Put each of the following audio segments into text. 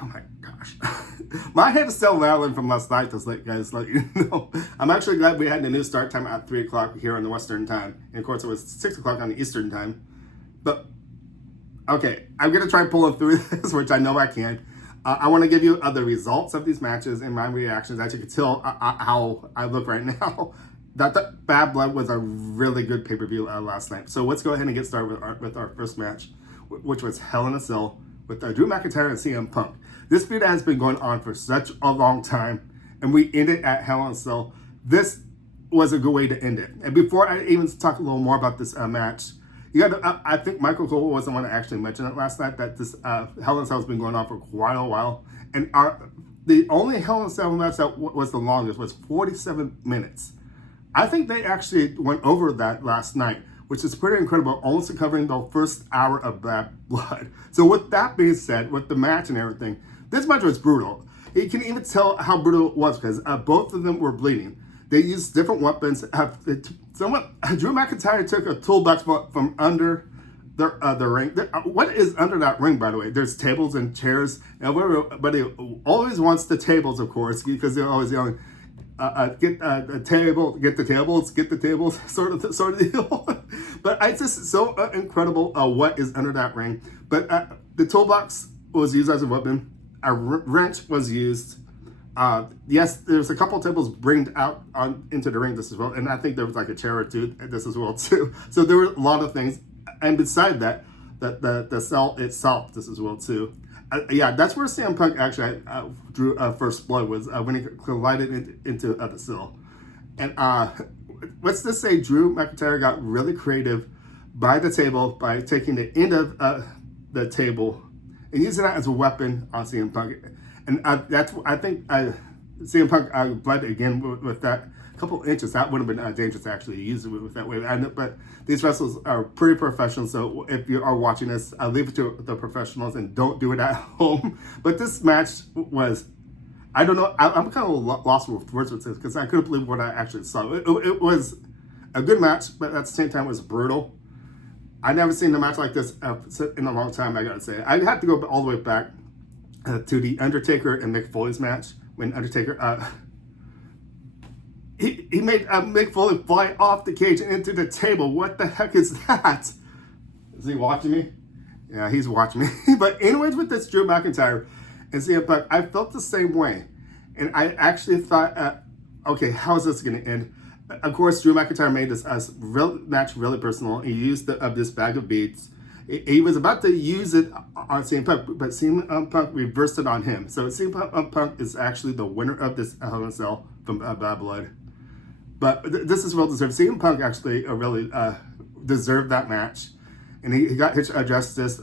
Oh my gosh. My head is still rattling from last night, just like guys let you know. I'm actually glad we had the new start time at 3 o'clock here on the Western time. And of course it was 6 o'clock on the Eastern time. But okay, I'm gonna try pulling through this, which I know I can. I want to give you the results of these matches and my reactions. As you can tell how I look right now. That Bad Blood was a really good pay-per-view last night. So let's go ahead and get started with our first match, which was Hell in a Cell with Drew McIntyre and CM Punk. This feud has been going on for such a long time, and we ended at Hell in a Cell. This was a good way to end it. And before I even talk a little more about this match, you got to, I think Michael Cole was the one that actually mentioned it last night, that this Hell in a Cell has been going on for quite a while. And the only Hell in a Cell match that was the longest was 47 minutes. I think they actually went over that last night, which is pretty incredible, almost covering the first hour of Bad Blood. So with that being said, with the match and everything, this match was brutal. You can even tell how brutal it was because both of them were bleeding. They used different weapons. Drew McIntyre took a toolbox from under the ring. What is under that ring, by the way? There's tables and chairs. And everybody always wants the tables, of course, because they're always yelling, get a table, get the tables, sort of deal. But it's just so incredible what is under that ring. But the toolbox was used as a weapon. A wrench was used. Yes, there's a couple of tables bringed out into the ring this as well, and I think there was like a chair or two this as well too. So there were a lot of things, and beside that, the cell itself this as well too. Yeah, that's where CM Punk actually drew first blood, was when he collided into the cell. And let's just say Drew McIntyre got really creative by the table by taking the end of the table and using that as a weapon on CM Punk. And I think CM Punk bled again with that couple inches. That would have been dangerous to actually use it with that way. But these wrestlers are pretty professional, so if you are watching this, I'll leave it to the professionals and don't do it at home. But this match was, I don't know, I'm kind of lost with words with this because I couldn't believe what I actually saw. It was a good match, but at the same time it was brutal. I've never seen a match like this in a long time, I gotta say. I had to go all the way back to the Undertaker and Mick Foley's match, when Undertaker, he made Mick Foley fly off the cage and into the table. What the heck is that? Is he watching me? Yeah, he's watching me. But anyways, with this Drew McIntyre and CM Punk, I felt the same way. And I actually thought, okay, how is this going to end? Of course, Drew McIntyre made this match really personal. He used this bag of beads. He was about to use it on CM Punk, but CM Punk reversed it on him. So CM Punk is actually the winner of this Hell in a Cell from Bad Blood. But this is well deserved. CM Punk actually really deserved that match. And he got his justice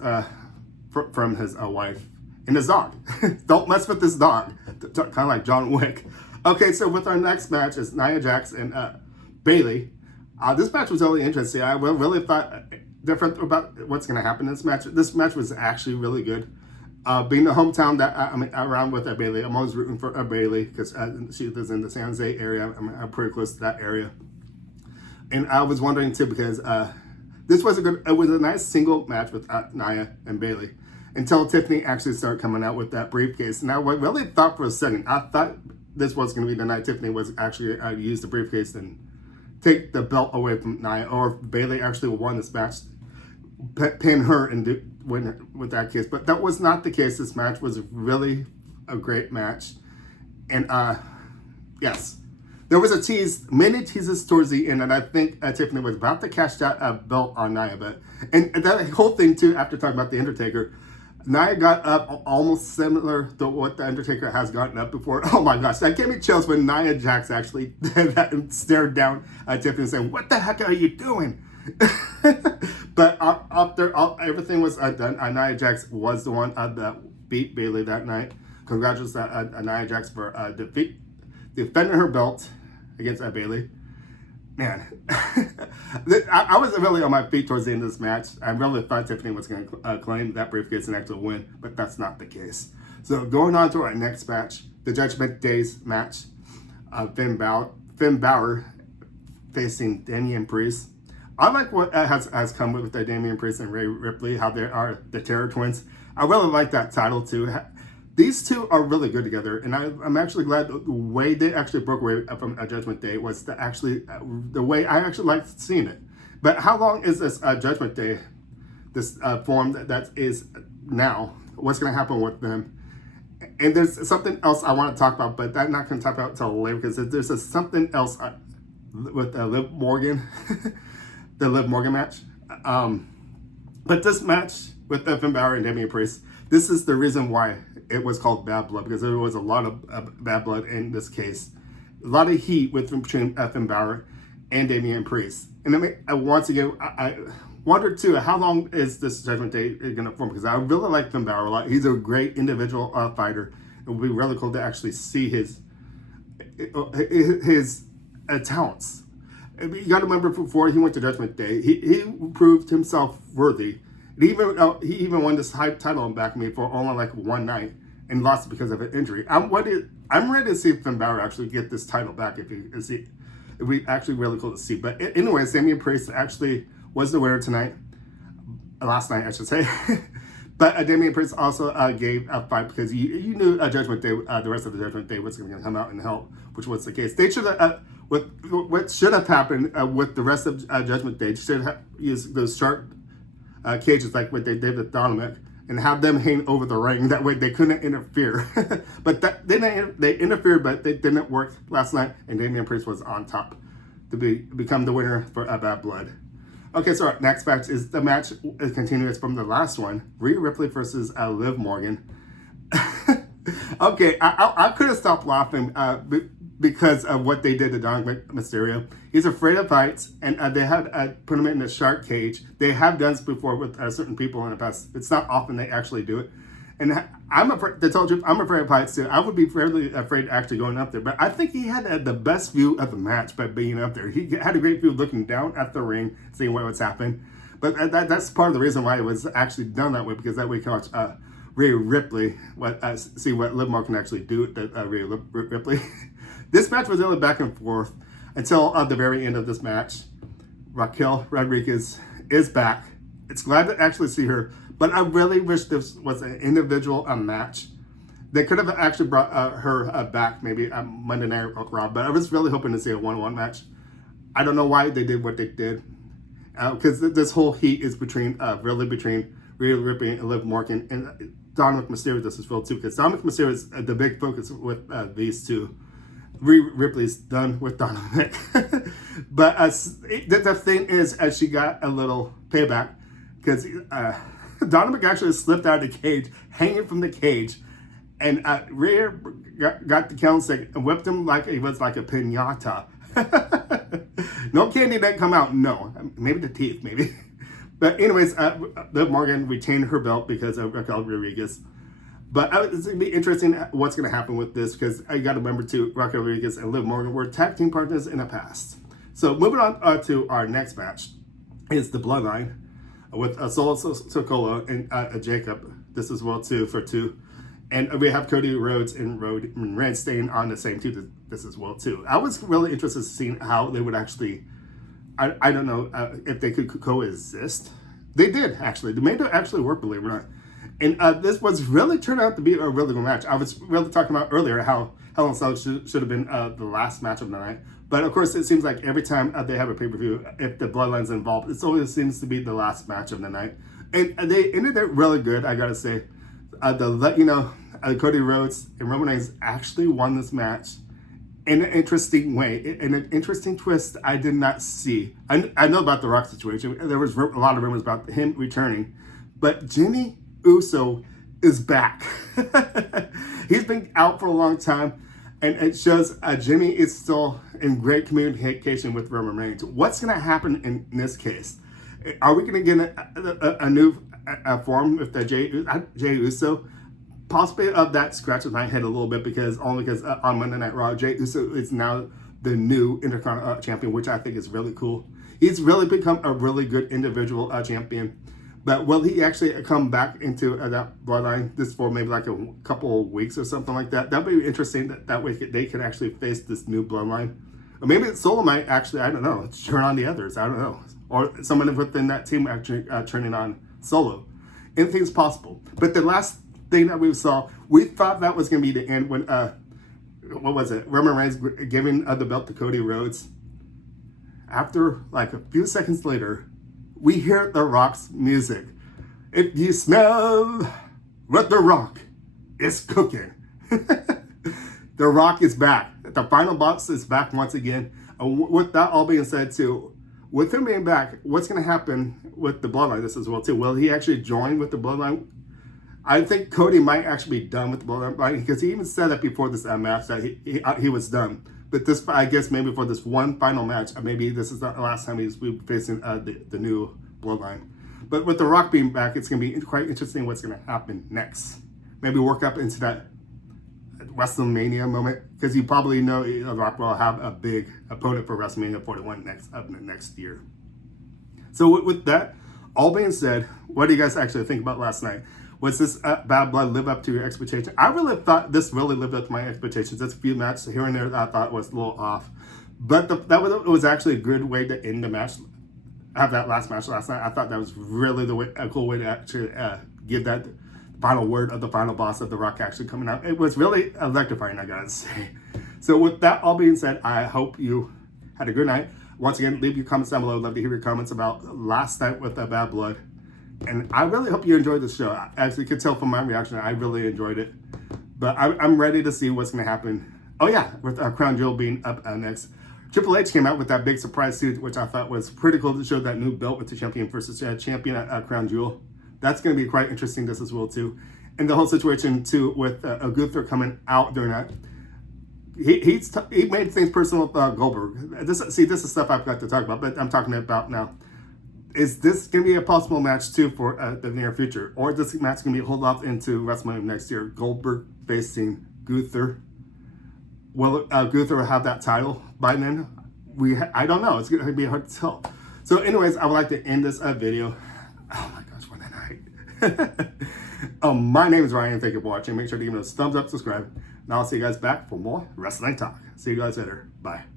from his wife and his dog. Don't mess with this dog. Kind of like John Wick. Okay, so with our next match is Nia Jax and Bayley. This match was really interesting. I really thought different about what's going to happen in this match. This match was actually really good. Being the hometown that around with Bayley, I'm always rooting for Bayley because she lives in the San Jose area. I'm pretty close to that area. And I was wondering too because it was a nice single match with Nia and Bayley until Tiffany actually started coming out with that briefcase. And I really thought for a second, I thought this was going to be the night Tiffany was actually use the briefcase and take the belt away from Nia, or if Bayley actually won this match, pin her and win with that case. But that was not the case. This match was really a great match. And yes, there was a many teases towards the end, and I think Tiffany was about to cash that belt on Nia. And that whole thing too, after talking about The Undertaker, Nia got up almost similar to what The Undertaker has gotten up before. Oh my gosh, that gave me chills when Nia Jax actually did that and stared down at Tiffany saying, "What the heck are you doing?" But after everything was done, Nia Jax was the one that beat Bayley that night. Congratulations to Nia Jax for defending her belt against Bayley. Man, I was really on my feet towards the end of this match. I really thought Tiffany was going to claim that briefcase and actually win, but that's not the case. So going on to our next match, the Judgment Day's match, Finn Balor facing Damian Priest. I like what has come with Damian Priest and Rhea Ripley, how they are the Terror Twins. I really like that title too. These two are really good together, and I'm actually glad the way they actually broke away from Judgment Day was the way I actually liked seeing it. But how long is this Judgment Day, this form that is now? What's going to happen with them? And there's something else I want to talk about, but I'm not going to talk about until later because there's something else with Liv Morgan, the Liv Morgan match. But this match with Finn Balor and Damian Priest, this is the reason why it was called Bad Blood, because there was a lot of bad blood in this case. A lot of heat between Finn Balor and Damian Priest. And once again, I wondered too, how long is this Judgment Day going to form? Because I really like Finn Balor a lot. He's a great individual fighter. It would be really cool to actually see his talents. You got to remember, before he went to Judgment Day, he proved himself worthy. He even won this title on Back Me for only like one night and lost it because of an injury. I'm ready to see Finn Balor actually get this title back if it'd be actually really cool to see. But anyways, Damian Priest actually was the winner tonight. Last night, I should say. But Damian Priest also gave a fight because you knew Judgment Day, the rest of the Judgment Day was going to come out and help, which was the case. They should have, what should have happened with the rest of Judgment Day, should have used those sharp cages like what they did with Dominic and have them hang over the ring. That way they couldn't interfere. But they interfered, but they didn't work last night, and Damian Priest was on top to become the winner for Bad Blood. Okay, so our next match is the match continues from the last one, Rhea Ripley versus Liv Morgan. Okay, I couldn't stop laughing because of what they did to Dominic Mysterio. He's afraid of heights, and they had put him in a shark cage. They have done this before with certain people in the past. It's not often they actually do it. And I'm afraid, to tell you, I'm afraid of heights too. I would be fairly afraid actually going up there. But I think he had the best view of the match by being up there. He had a great view looking down at the ring, seeing what was happening. But that's part of the reason why it was actually done that way, because that way you can watch Rhea Ripley, see what Liv Morgan can actually do with Rhea Ripley. This match was really back and forth until the very end of this match. Raquel Rodriguez is back. It's glad to actually see her. But I really wish this was an individual match. They could have actually brought her back maybe at Monday Night Raw, but I was really hoping to see a one-on-one match. I don't know why they did what they did, because this whole heat is between Rhea Ripley and Liv Morgan, and Dominic Mysterio does as well too, because Dominic Mysterio is the big focus with these two. Rhea Ripley's done with Dominic. But the thing is, she got a little payback, because Dominic actually slipped out of the cage, hanging from the cage, and Rhea got the candlestick and whipped him like it was like a piñata. No candy didn't come out, no. Maybe the teeth, maybe. But anyways, Liv Morgan retained her belt because of Raquel Rodriguez. But it's going to be interesting what's going to happen with this, because I got to remember too, Raquel Rodriguez and Liv Morgan were tag team partners in the past. So moving on to our next match is the Bloodline with Solo Sikoa and Jacob. This is World 2 for 2. And we have Cody Rhodes and Reigns staying on the same team. This is World 2. I was really interested in seeing how they would actually, I don't know if they could coexist. They did, actually. They made it actually work, believe it or not. And this was really turned out to be a really good match. I was really talking about earlier how Hell in a Cell should have been the last match of the night. But of course, it seems like every time they have a pay-per-view, if the Bloodline's involved, it always seems to be the last match of the night. And they ended it really good, I gotta say. Cody Rhodes and Roman Reigns actually won this match in an interesting way, in an interesting twist I did not see. I know about the Rock situation. There was a lot of rumors about him returning. But Jimmy Uso is back. He's been out for a long time, and it shows Jimmy is still in great communication with Roman Reigns. What's going to happen in this case? Are we going to get a new form with the Jey Uso? Possibly of that scratches my head a little bit, because on Monday Night Raw, Jey Uso is now the new Intercontinental Champion, which I think is really cool. He's really become a really good individual champion. But will he actually come back into that Bloodline this for maybe like a couple of weeks or something like that? That'd be interesting. That way they can actually face this new Bloodline. Or maybe Solo might actually, I don't know, turn on the others. I don't know. Or someone within that team actually turning on Solo. Anything's possible. But the last thing that we saw. We thought that was going to be the end when, what was it? Roman Reigns giving the belt to Cody Rhodes. After like a few seconds later, we hear The Rock's music. If you smell what The Rock is cooking. The Rock is back. The final boss is back once again. With that all being said too, with him being back, what's going to happen with the Bloodline this as well too? Will he actually join with the Bloodline? I think Cody might actually be done with the Bloodline because he even said that before this match that he was done. But this, I guess, maybe for this one final match, maybe this is the last time he's facing the new Bloodline. But with The Rock being back, it's going to be quite interesting what's going to happen next. Maybe work up into that WrestleMania moment, because you probably know The Rock will have a big opponent for WrestleMania 41 next year. So with that all being said, what do you guys actually think about last night? Was this Bad Blood live up to your expectations? I really thought this really lived up to my expectations. There's a few matches here and there that I thought was a little off, but it was actually a good way to end the match. Have that last match last night. I thought that was really a cool way to actually give that final word of the final boss of The Rock actually coming out. It was really electrifying, I gotta say. So with that all being said, I hope you had a good night. Once again, leave your comments down below. I'd love to hear your comments about last night with the Bad Blood. And I really hope you enjoyed the show. As you can tell from my reaction, I really enjoyed it. But I'm ready to see what's going to happen. Oh yeah, with Crown Jewel being up next. Triple H came out with that big surprise suit, which I thought was pretty cool to show that new belt with the champion versus champion at Crown Jewel. That's going to be quite interesting this as well too. And the whole situation too with Gunther coming out during that. He made things personal with Goldberg. This is stuff I've got to talk about, but I'm talking about now. Is this going to be a possible match too for the near future? Or is this match going to be hold off into WrestleMania next year? Goldberg facing Gunther. Will Gunther have that title by then? I don't know. It's going to be hard to tell. So anyways, I would like to end this video. Oh my gosh, what a night. My name is Ryan. Thank you for watching. Make sure to give me those thumbs up, subscribe. And I'll see you guys back for more wrestling talk. See you guys later. Bye.